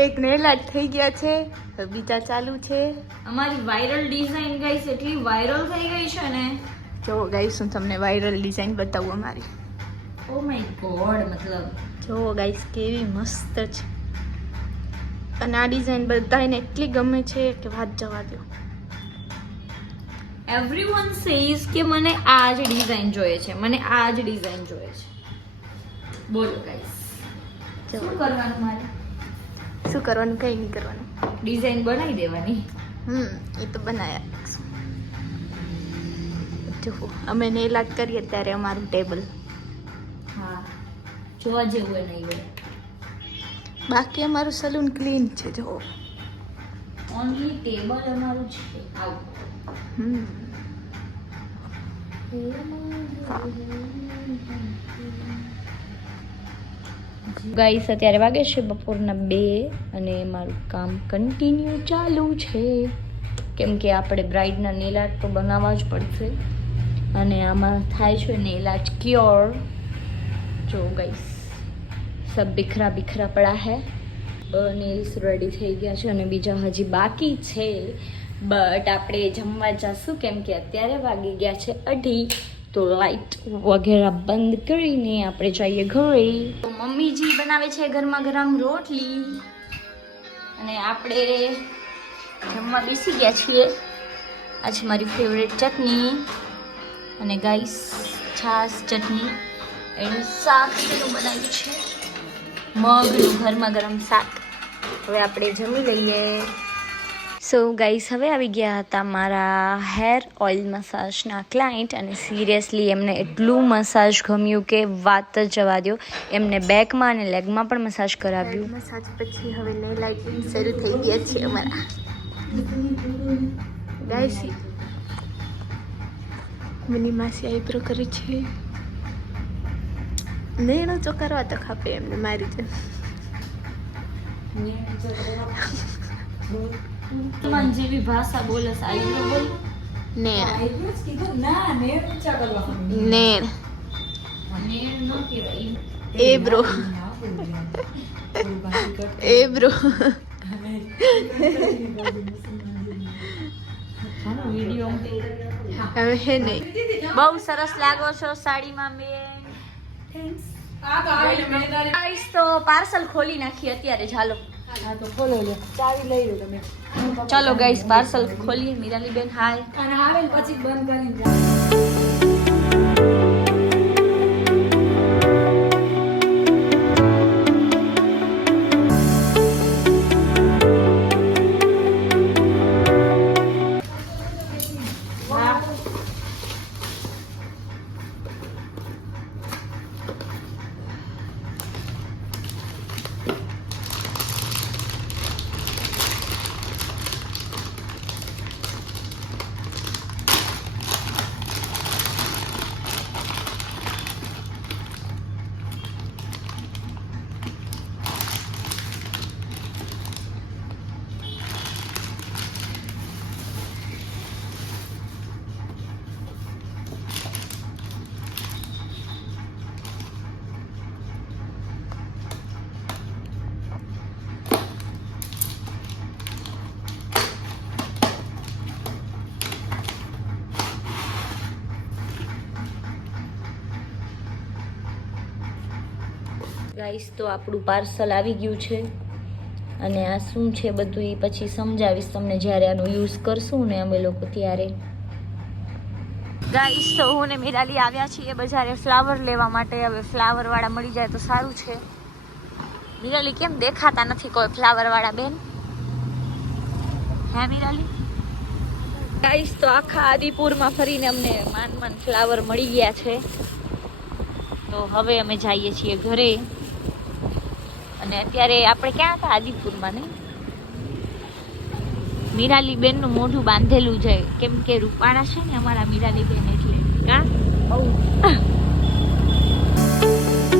એક નેલ થઈ ગયા છે બીજા ચાલુ છે. અમારી વાયરલ ડિઝાઇન ગાઈસ એટલી વાયરલ થઈ ગઈ છે ને. જો ગાઈસ હું તમને વાયરલ ડિઝાઇન બતાવું અમારી. ઓ માય ગોડ મતલબ. જો ગાઈસ કેવી મસ્ત છે. અને આ ડિઝાઇન બધાને એટલી ગમે છે કે વાત જવા દો. એવરીવન સેઝ કે મને આ જ ડિઝાઇન જોઈએ છે મને આ જ ડિઝાઇન જોઈએ છે. બોલો ગાઈસ શું કરવાનું મારે? શું કરવાનું કંઈ નહીં કરવાનું. ડિઝાઇન બનાવી દેવાની? હમ એ તો બનાવ્યા જો અમે નેલ આર્ટ કરીએ ત્યારે અમારું ટેબલ. હા જોવા જેવું એ નહીં હોય બાકી અમારું સલૂન ક્લીન છે જો. ઓનલી ટેબલ અમારું છે આવું. હમ. ગાઈસ, અત્યારે વાગે છે બપોરના બે અને મારું કામ કન્ટિન્યુ ચાલુ છે. કેમ કે આપણે બ્રાઇડના નેલ આર્ટ તો બનાવવા જ પડશે. અને આમાં થાય છે નેલ આર્ટ ક્યોર જો ગાઈસ, સબ બિખરા બિખરા પડા હે. નેલ્સ રેડી થઈ ગયા છે અને બીજા હજી બાકી છે. બટ આપણે જમવા જશું કેમ કે અત્યારે વાગી ગયા છે અઢી. તો લાઈટ વગેરે બંધ કરીને આપણે જઈએ ઘરે. તો મમ્મીજી બનાવે છે ગરમા ગરમ રોટલી. અને આપણે જમવા બેસી ગયા છીએ. આ છે મારી ફેવરેટ ચટણી. અને ગાઈસ છાસ ચટણી એનું શાક શેનું બનાવ્યું છે. મગનું ગરમા ગરમ શાક. હવે આપણે જમી લઈએ. સો ગાઈસ હવે આવી ગયા હતા મારા હેર ઓઇલ મસાજના ક્લાયન્ટ અને સિરિયસલી એમને એટલું મસાજ ગમ્યું કે વાત જ જવા દો એમને બેકમાં અને લેગમાં પણ મસાજ કરાવ્યું. મસાજ પછી હવે નેલ લાઇટિંગ શરૂ થઈ ગયા છે અમારા. ગાઈસ મની માસી આઈબ્રો કરે છે. નેણો ચોકારવા તો ખાપે એમને મારી છે મન જેવી ભાષા બોલે આઈબ્રો બોલ? નેણ. નેણ નેણ. ન કહેવાય. એ બ્રો. એ બ્રો. હવે હે નહીં. બહુ સરસ લાગો છો સાડીમાં બેન ગાઈસ તો પાર્સલ ખોલી નાખી અત્યારે ચાલો ચાલો ગાઈસ પાર્સલ ખોલીએ. મીરાલી બેન હાય ગાઈસ તો આપણું પાર્સલ આવી ગયું છે. અને આ શું છે બધું એ પછી સમજાવીશ તમને જ્યારે આનું યુઝ કરશું ને અમે લોકો ત્યારે. ગાઈસ તો હું ને મિરાલી આવ્યા છીએ બજારે ફ્લાવર લેવા માટે. હવે ફ્લાવરવાળા મળી જાય તો સારું છે. મિરાલી કેમ દેખાતા નથી કોઈ ફ્લાવરવાળા બેન? હે મિરાલી ગાઈસ તો આખા આદિપુરમાં ફરીને અમને માન માન ફ્લાવર મળી ગયા છે. તો હવે અમે જઈએ છીએ ઘરે. અને અત્યારે આપણે ક્યાં હતા? આદિપુરમાં નહીં? મીરાલી બેનનું મોઢું બાંધેલું છે. કેમ કે રૂપાળા છે ને અમારા મીરાલી બેન એટલે. કા? બહુ.